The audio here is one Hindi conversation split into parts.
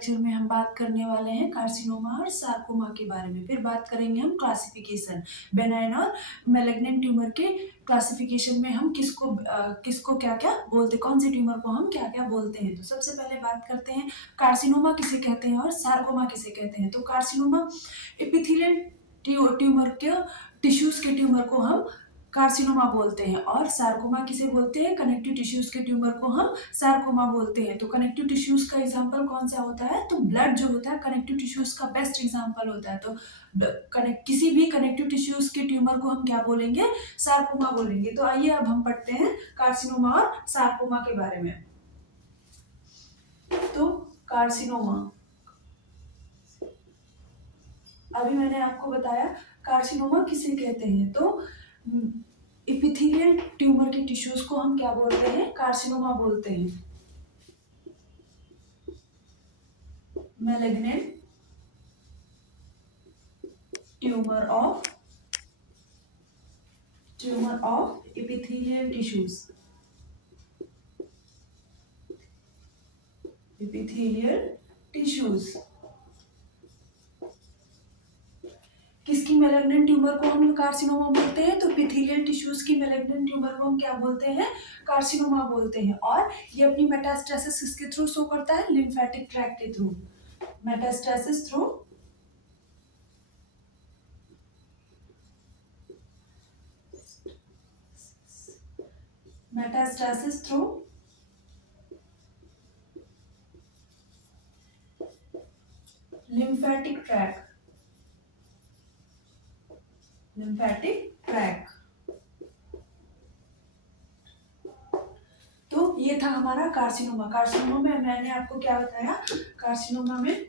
लेक्चर में हम बात करने वाले हैं कार्सिनोमा और सार्कोमा के बारे में। फिर बात करेंगे हम क्लासिफिकेशन, बेनाइन और मैलिग्नेंट ट्यूमर के क्लासिफिकेशन में हम किसको क्या क्या बोलते हैं, कौन से ट्यूमर को हम क्या क्या बोलते हैं। तो सबसे पहले बात करते हैं कार्सिनोमा किसे कहते हैं और सार्कोमा किसे कहते हैं। तो कार्सिनोमा एपिथेलियल ट्यूमर के टिश्यूज के ट्यूमर को हम कार्सिनोमा बोलते हैं और सार्कोमा किसे बोलते हैं, कनेक्टिव टिश्यूज के ट्यूमर को हम सार्कोमा बोलते हैं। तो कनेक्टिव टिश्यूज का एग्जांपल कौन सा होता है, तो ब्लड जो होता है कनेक्टिव टिश्यूज का बेस्ट एग्जांपल होता है। तो किसी भी कनेक्टिव टिश्यूज के ट्यूमर को हम क्या बोलेंगे, सार्कोमा बोलेंगे। तो आइए अब हम पढ़ते हैं कार्सिनोमा और सार्कोमा के बारे में। तो कार्सिनोमा, अभी मैंने आपको बताया कार्सिनोमा किसे कहते हैं। तो एपिथेलियल ट्यूमर के टिश्यूज को हम क्या बोलते हैं, कार्सिनोमा बोलते हैं। Malignant tumour of epithelial tissues, किसकी मैलिग्नेंट ट्यूमर को हम कार्सिनोमा बोलते हैं, तो एपिथेलियल टिश्यूज की मैलिग्नेंट ट्यूमर को हम क्या बोलते हैं, कार्सिनोमा बोलते हैं। और ये अपनी मेटास्टेसिस किसके थ्रू शो करता है, लिम्फेटिक ट्रैक्ट के through. Metastasis through lymphatic tract। तो ये था हमारा कार्सिनोमा। कार्सिनोमा में मैंने आपको क्या बताया, कार्सिनोमा में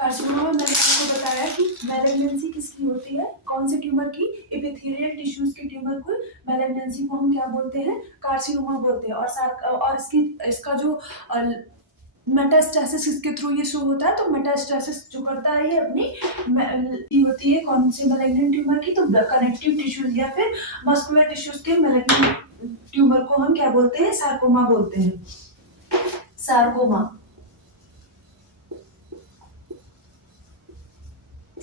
मैंने आपको बताया कि मैलिग्नेंसी किसकी होती है, कौन से ट्यूमर की, एपिथेलियल टिश्यूज के ट्यूमर को मैलिग्नेंसी को हम क्या बोलते हैं, कार्सिनोमा बोलते हैं। और इसका जो मेटास्टेसिस इसके थ्रू ये शो होता है। तो मेटास्टेसिस जो करता है ये अपनी होती है कौन से मैलिग्नेंट ट्यूमर की, तो कनेक्टिव टिश्यूज या फिर मस्कुलर टिश्यूज के मैलिग्नेंट ट्यूमर को हम क्या बोलते हैं, सार्कोमा बोलते हैं।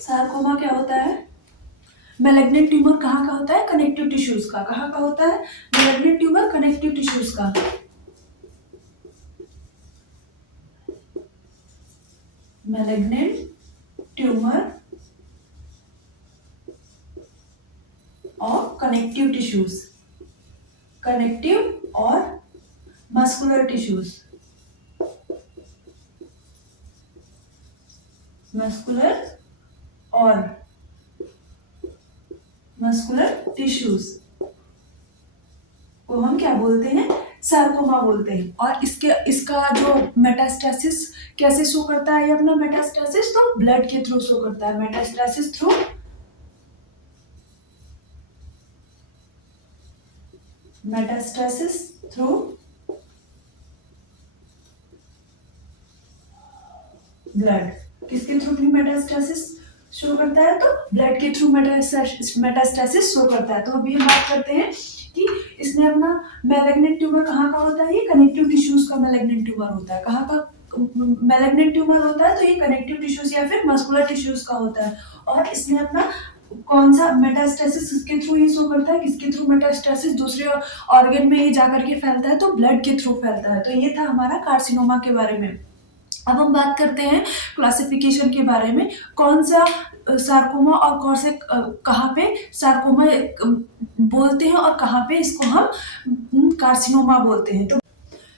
सार्कोमा क्या होता है, मैलिग्नेंट ट्यूमर कहाँ का होता है, कनेक्टिव टिश्यूज का। कहाँ का होता है मैलिग्नेंट ट्यूमर, कनेक्टिव टिश्यूज का। मैलिग्नेंट ट्यूमर और कनेक्टिव और मस्कुलर टिश्यूज, को हम क्या बोलते हैं, सार्कोमा बोलते हैं। और इसका जो मेटास्टेसिस कैसे शो करता है, ये अपना मेटास्टेसिस तो ब्लड के थ्रू शो करता है। मेटास्टेसिस थ्रू ब्लड, किसके थ्रू भी मेटास्टेसिस शो करता है, तो ब्लड के थ्रू मेटास्टेसिस शो करता है। तो अभी हम बात करते हैं कि इसने अपना मैलिग्नेंट ट्यूमर कहाँ का होता है, ये कनेक्टिव टिश्यूज का मैलिग्नेंट ट्यूमर होता है। कहाँ का मैलिग्नेंट ट्यूमर होता है, तो ये कनेक्टिव टिश्यूज या फिर मस्कुलर टिश्यूज का होता है। और इसने अपना कौन सा मेटास्टेसिस किसके थ्रू ये शो करता है, किसके थ्रू मेटास्टेसिस दूसरे ऑर्गन में ये जाकर के फैलता है, तो ब्लड के थ्रू फैलता है। तो ये था हमारा कार्सिनोमा के बारे में। अब हम बात करते हैं क्लासिफिकेशन के बारे में, कौन सा सार्कोमा और कौन से कहाँ पे सार्कोमा बोलते हैं और कहाँ पे इसको हम कार्सिनोमा बोलते हैं।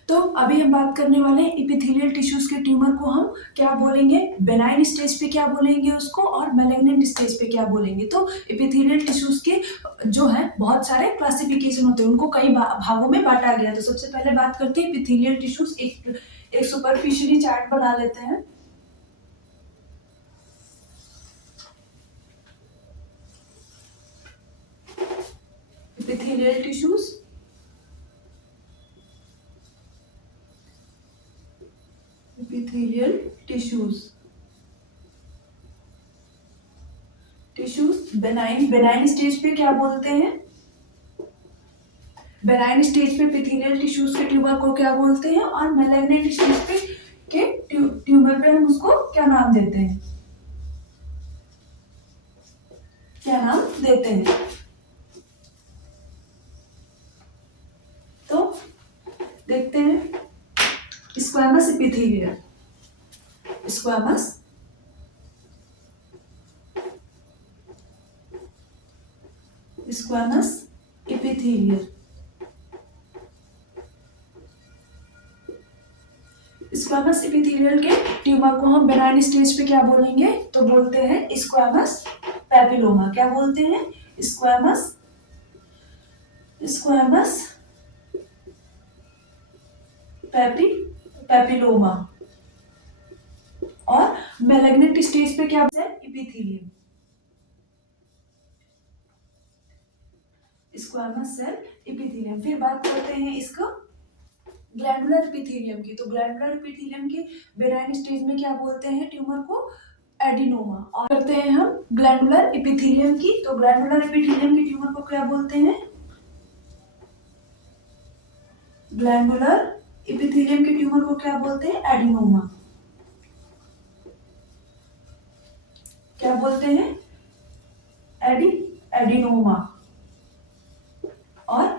तो अभी हम बात करने वाले हैं एपिथेलियल टिश्यूज के ट्यूमर को हम क्या बोलेंगे, बेनाइन स्टेज पे क्या बोलेंगे उसको, और मैलिग्नेंट स्टेज पे क्या बोलेंगे। तो एपिथेलियल टिश्यूज के जो है बहुत सारे क्लासिफिकेशन होते हैं, उनको कई भागों में बांटा गया। तो सबसे पहले बात करते हैं एपिथेलियल टिश्यूज। एक सुपरफिशियली चार्ट बना लेते हैं। एपिथेलियल टिश्यूज, बेनाइन स्टेज पे क्या बोलते हैं, बेनाइन स्टेज पे एपिथेलियल टिश्यूज के ट्यूमर को क्या बोलते हैं, और मैलिग्नेंट स्टेज पे के पे हम उसको क्या नाम देते हैं, क्या नाम देते हैं? तो देखते हैं, squamous epithelial, squamous squamous epithelial. Squamous epithelial के ट्यूमर को हम बेनाइन स्टेज पे क्या बोलेंगे? तो बोलते हैं स्क्वैमस पैपिलोमा। क्या बोलते हैं? Squamous papilloma. और मैलिग्नेंट स्टेज पे क्या बोलते हैं? Epithelium, squamous cell epithelium. फिर बात करते हैं इसको ग्लैंडुलर एपिथेलियम की। तो ग्लैंडुलर एपिथेलियम के बेनाइन स्टेज में क्या बोलते हैं ट्यूमर को? एडिनोमा। और करते हैं हम ग्लैंडुलर एपिथेलियम की। तो ग्लैंडुलर एपिथेलियम के ट्यूमर को क्या बोलते हैं? ग्लैंडुलर एपिथेलियम के ट्यूमर को क्या बोलते हैं? एडिनोमा। क्या बोलते हैं? एडिनोमा। और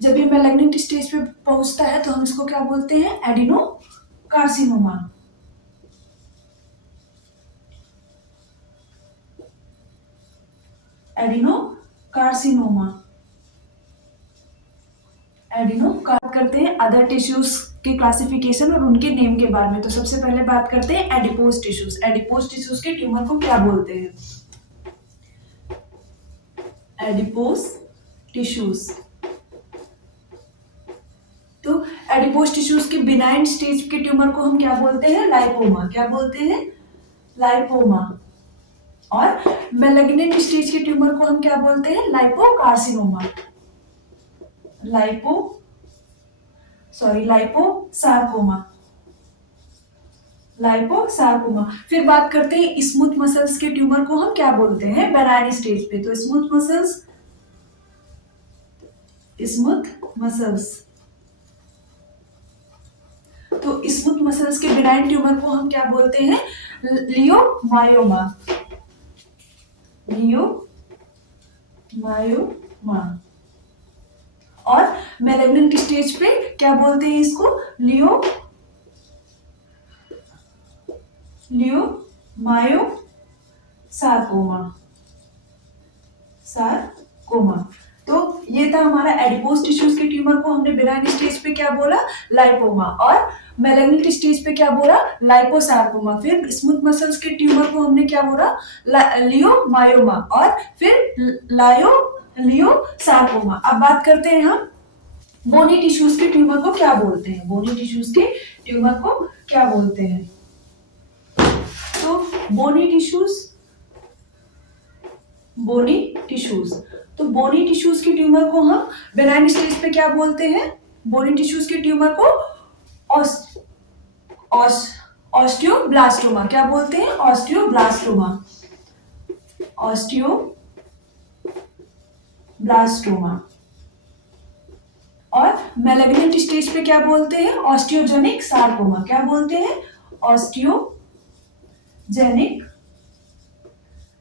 जब ये मैलिग्नेंट स्टेज पे पहुंचता है तो हम इसको क्या बोलते हैं? एडिनोकार्सिनोमा। एडिनोकार्सिनोमा। करते हैं अदर टिश्यूज के क्लासिफिकेशन और उनके नेम के बारे में। तो सबसे पहले बात करते हैं एडिपोज टिश्यूज। एडिपोज टिश्यूज के ट्यूमर को क्या बोलते हैं? Adipose tissues. तो एडिपोज टिश्यूज के बिनाइन स्टेज के ट्यूमर को हम क्या बोलते हैं? लाइपोमा। क्या बोलते हैं? लाइपोमा। और मैलिग्नेंट स्टेज के ट्यूमर को हम क्या बोलते हैं? लाइपोकार्सिनोमा। लाइपोसार्कोमा। फिर बात करते हैं स्मूथ मसल्स के ट्यूमर को हम क्या बोलते हैं बेनाइन स्टेज पे? तो स्मूथ मसल्स के बेनाइन ट्यूमर को हम क्या बोलते हैं? लियोमायोमा। और मैलिग्नेंट स्टेज पे क्या बोलते हैं इसको? सार्कोमा। तो ये था हमारा एडिपोज टिश्यूज के ट्यूमर को हमने बेनाइन स्टेज पे क्या बोला? लाइपोमा। और मैलिग्नेंट स्टेज पे क्या बोला? लाइपोसार्कोमा। फिर स्मूथ मसल्स के ट्यूमर को हमने क्या बोला? लियोमायोमा। और फिर लियोसार्कोमा। अब बात करते हैं हम बोनी टिश्यूज के ट्यूमर को क्या बोलते हैं? बोनी टिश्यूज के ट्यूमर को क्या बोलते हैं? तो बोनी टिश्यूज के ट्यूमर को हम बेनाइन स्टेज पे क्या बोलते हैं? बोनी टिश्यूज के ट्यूमर को ऑस्टियोब्लास्टोमा। क्या बोलते हैं? ऑस्टियोब्लास्टोमा। और मैलिग्नेंट स्टेज पे क्या बोलते हैं? Osteogenic sarcoma. क्या बोलते हैं? Osteogenic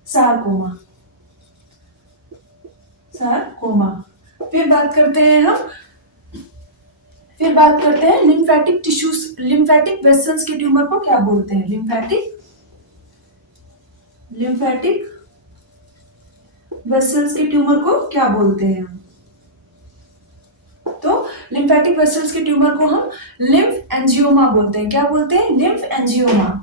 sarcoma. फिर बात करते हैं लिम्फेटिक टिश्यूज, लिम्फेटिक वेसल्स के ट्यूमर को क्या बोलते हैं? लिम्फेटिक वेसल्स के ट्यूमर को क्या बोलते हैं? तो लिम्फेटिक वेसल्स के ट्यूमर को हम लिम्फ एंजियोमा बोलते हैं। क्या बोलते हैं? लिम्फ एंजियोमा।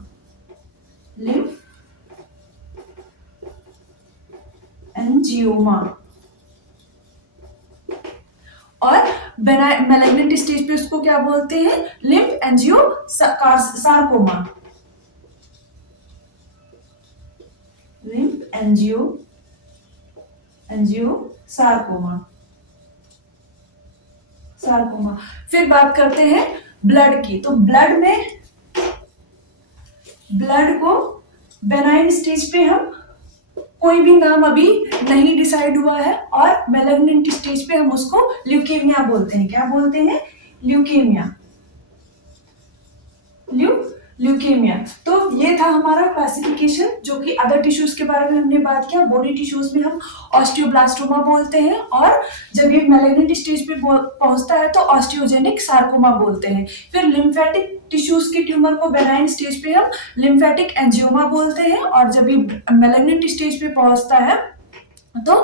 और मैलिग्नेंट स्टेज पे उसको क्या बोलते हैं? Lymph angiosarcoma. सार्कोमा। फिर बात करते हैं ब्लड की। तो ब्लड को बेनाइन स्टेज पे हम कोई भी नाम अभी नहीं डिसाइड हुआ है। और मैलिग्नेंट स्टेज पे हम उसको ल्यूकेमिया बोलते हैं। क्या बोलते हैं? ल्यूकेमिया। ल्यूकेमिया। तो ये था हमारा क्लासिफिकेशन, जो कि अदर टिश्यूज के बारे में हमने बात किया। बॉडी टिश्यूज में हम ऑस्टियोब्लास्टोमा बोलते हैं, और जब ये मैलिग्नेंट स्टेज पे पहुंचता है तो ऑस्टियोजेनिक सार्कोमा बोलते हैं। फिर लिम्फेटिक टिश्यूज के ट्यूमर को बेनाइन स्टेज पे हम लिम्फेटिक एंजियोमा बोलते हैं, और जब ये मैलिग्नेंट स्टेज पे पहुंचता है तो